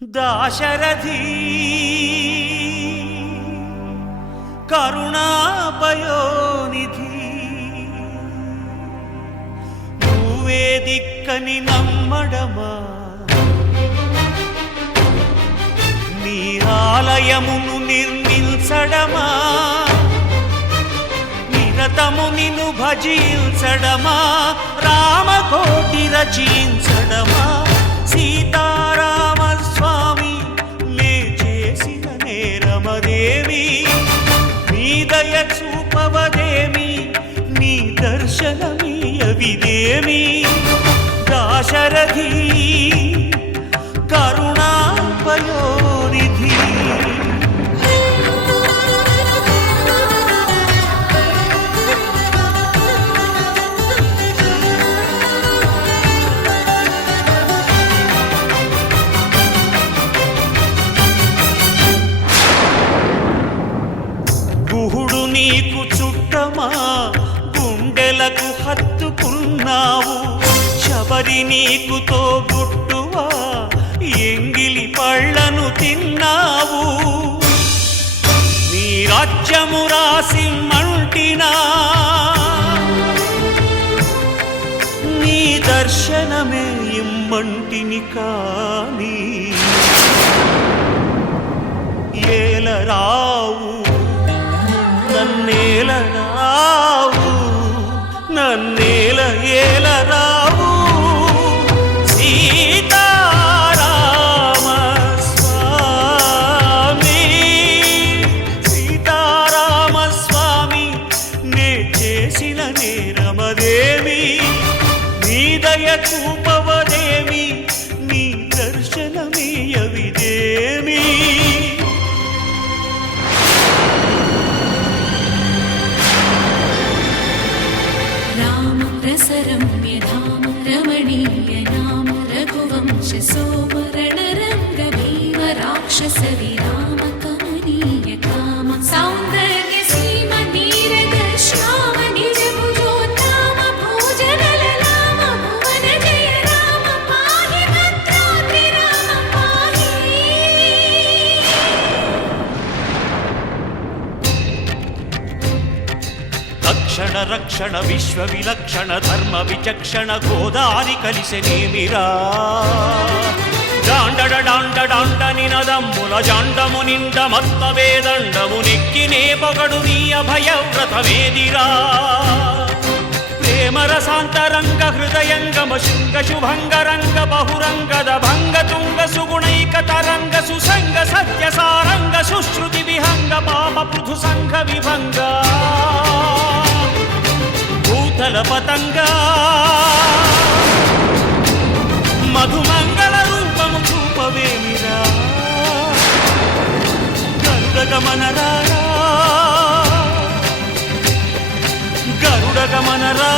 దాశరథి కరుణాపయోనిధి నువ్వే దిక్కని నమ్మడమా నీ ఆలయమును నిర్మించడమా నిరతము నిన్ను భజించడమా రామకోటి రచించడమా సీతారామ స్వామి నే చేసిన నేరమదేమి నీ దయ చూపవదేమి నీ దర్శనమీయవిదేమి దాశరథి కరుణాపయోనిధి గుహుడు నీకు చుట్టమా గుండెలకు హత్తుకున్నావు శబరి నీకు తోబుట్టువా ఎంగిలి పళ్ళను తిన్నావు నీ రాజ్యము రాసి మంటినా నీ దర్శనమే ఇమ్మంటిని కాని ఏలరావు నన్నేలరావు నన్నేల ఏలరావు సీతారామ స్వామి సీతారామ స్వామి నే చేసిన నేరమదేమి నీ దయ చూపవదేమి నీ దర్శనమీయవిదేమి रम्यधाम रमणीय नाम रघुवंश सोमरण रंग भीम राक्षस विराम कमनीय काम सौंदर्य सीम नीरद श्याम निज भुजोत्तम भोजन ललाम भुवन जय राम पाहि भद्राद्रि राम पाहि రక్షణ రక్షణ విశ్వ విలక్షణ ధర్మ విచక్షణ గోదారి కలిసెనేమిరా డాండడ డాండ డాండ నినదమ్ముల జాండము నిండ మత్త వేదండము నెక్కినే పొగడు నీ అభయవ్రతమేదిరా ప్రేమరసాంతరంగ హృదయంగమ శృంగ శుభంగరంగ బహురంగద భంగ తుంగ సుగుణైక తరంగ సుసంగ సత్య సారంగ సుశ్రుతి విహంగ పాప పృథు సంఘ విభంగ భూతల పతంగా మధుమంగళ రూపము చూపవేమిరా గరుడగమనరా గరుడగమనరా